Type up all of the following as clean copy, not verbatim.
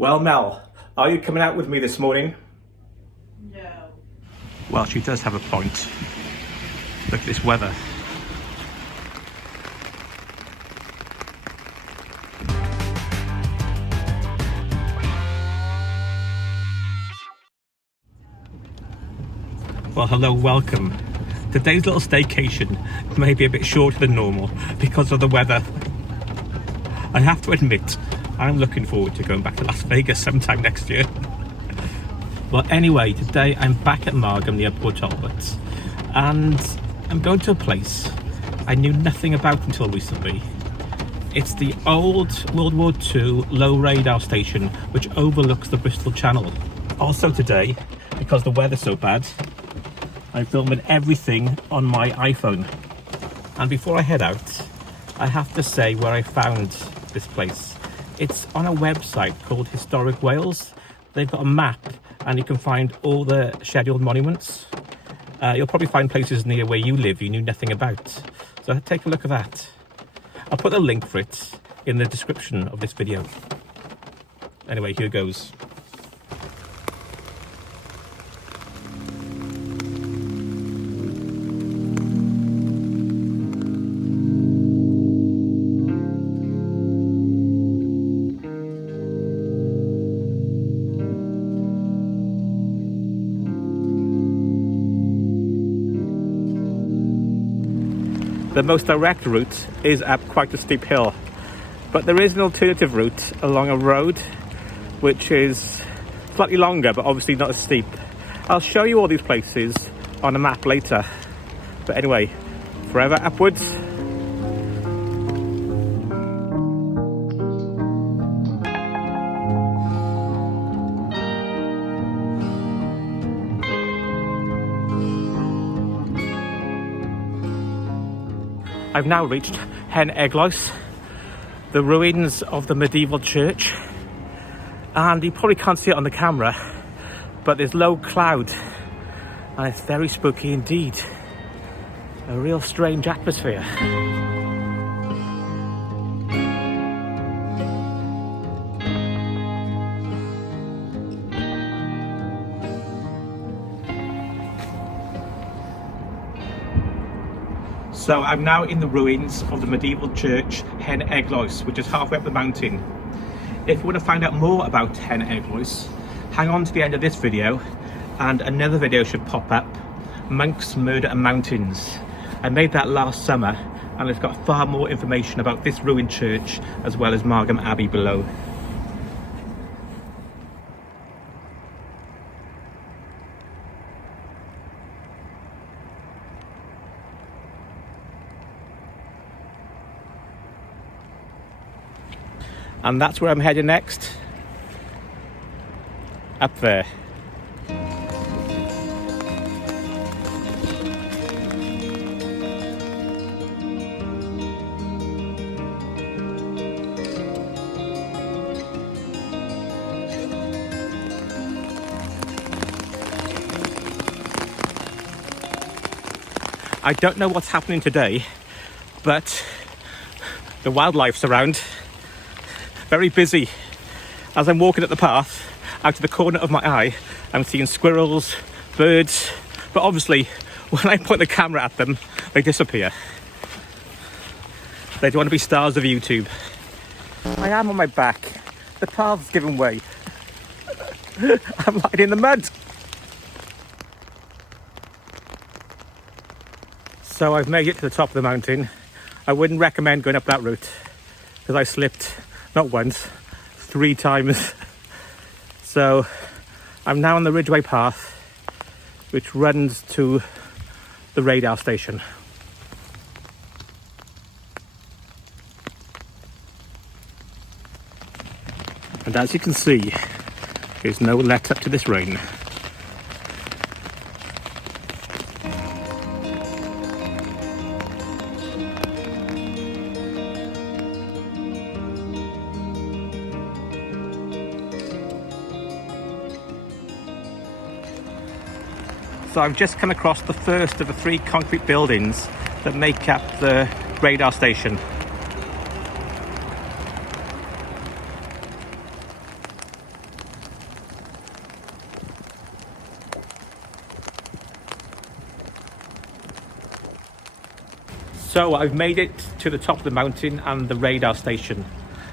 Well, Mel, are you coming out with me this morning? No. Well, she does have a point. Look at this weather. Well, hello, welcome. Today's little staycation may be a bit shorter than normal because of the weather. I have to admit, I'm looking forward to going back to Las Vegas sometime next year. Well, anyway, today I'm back at Margam near Port Talbot, and I'm going to a place I knew nothing about until recently. It's the old World War II low radar station which overlooks the Bristol Channel. Also today, because the weather's so bad, I'm filming everything on my iPhone. And before I head out, I have to say where I found this place. It's on a website called Historic Wales. They've got a map and you can find all the scheduled monuments. You'll probably find places near where you live you knew nothing about. So take a look at that. I'll put a link for it in the description of this video. Anyway, here goes. The most direct route is up quite a steep hill, but there is an alternative route along a road which is slightly longer but obviously not as steep. I'll show you all these places on a map later, but anyway, forever upwards. I've now reached Hen Eglwys, the ruins of the medieval church, and you probably can't see it on the camera, but there's low cloud and it's very spooky indeed. A real strange atmosphere. So I'm now in the ruins of the medieval church Hen Eglwys, which is halfway up the mountain. If you want to find out more about Hen Eglwys, hang on to the end of this video and another video should pop up, Monks, Murder and Mountains. I made that last summer and it's got far more information about this ruined church as well as Margam Abbey below. And that's where I'm heading next. Up there. I don't know what's happening today, but the wildlife's around. Very busy. As I'm walking up the path, out of the corner of my eye, I'm seeing squirrels, birds, but obviously when I point the camera at them, they disappear. They don't want to be stars of YouTube. I am on my back. The path's given way. I'm lying in the mud. So I've made it to the top of the mountain. I wouldn't recommend going up that route because I slipped not once, 3 times. So I'm now on the Ridgeway path which runs to the radar station. And as you can see, there's no let up to this rain. So I've just come across the first of the 3 concrete buildings that make up the radar station. So I've made it to the top of the mountain and the radar station.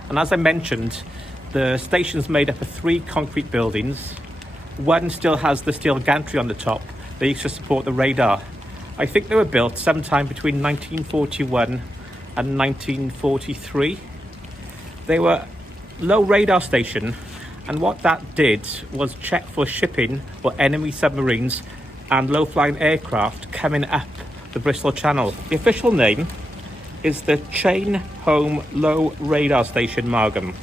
And as I mentioned, the station's made up of 3 concrete buildings. One still has the steel gantry on the top. They used to support the radar. I think they were built sometime between 1941 and 1943. They were low radar station, and what that did was check for shipping or enemy submarines and low-flying aircraft coming up the Bristol Channel. The official name is the Chain Home Low Radar Station, Margam.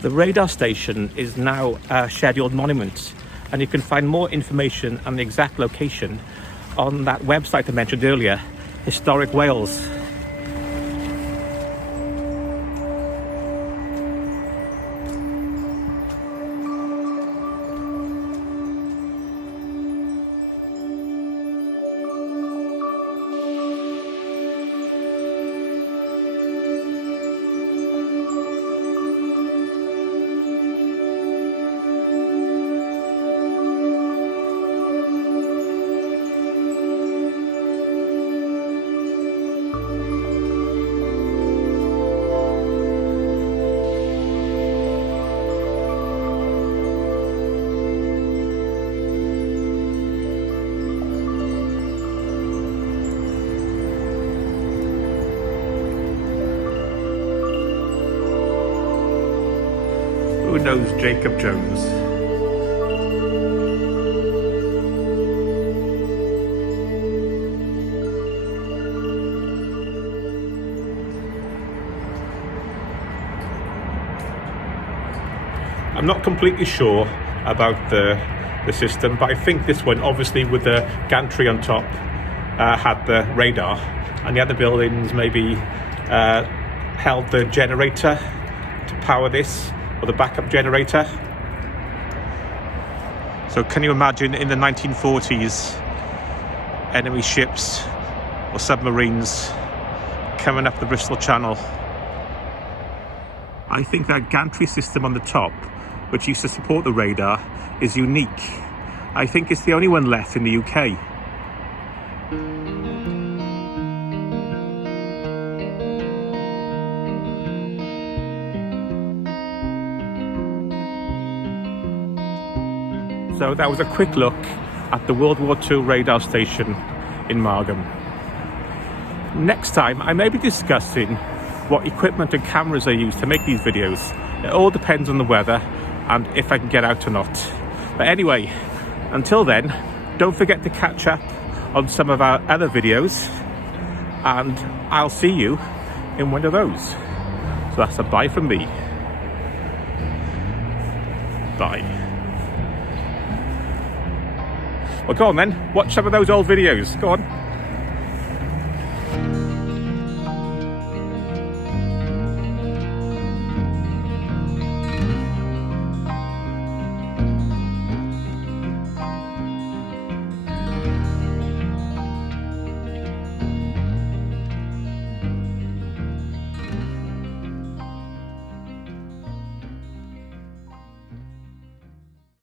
The radar station is now a scheduled monument, and you can find more information on the exact location on that website I mentioned earlier, Historic Wales. Who knows Jacob Jones? I'm not completely sure about the system, but I think this one, obviously with the gantry on top, had the radar, and the other buildings maybe held the generator to power this, or the backup generator. So can you imagine in the 1940s enemy ships or submarines coming up the Bristol Channel? I think that gantry system on the top, which used to support the radar, is unique. I think it's the only one left in the UK. So that was a quick look at the World War II radar station in Margam. Next time I may be discussing what equipment and cameras I use to make these videos. It all depends on the weather and if I can get out or not. But anyway, until then, don't forget to catch up on some of our other videos, and I'll see you in one of those. So that's a bye from me. Bye. Well, go on then, watch some of those old videos. Go on.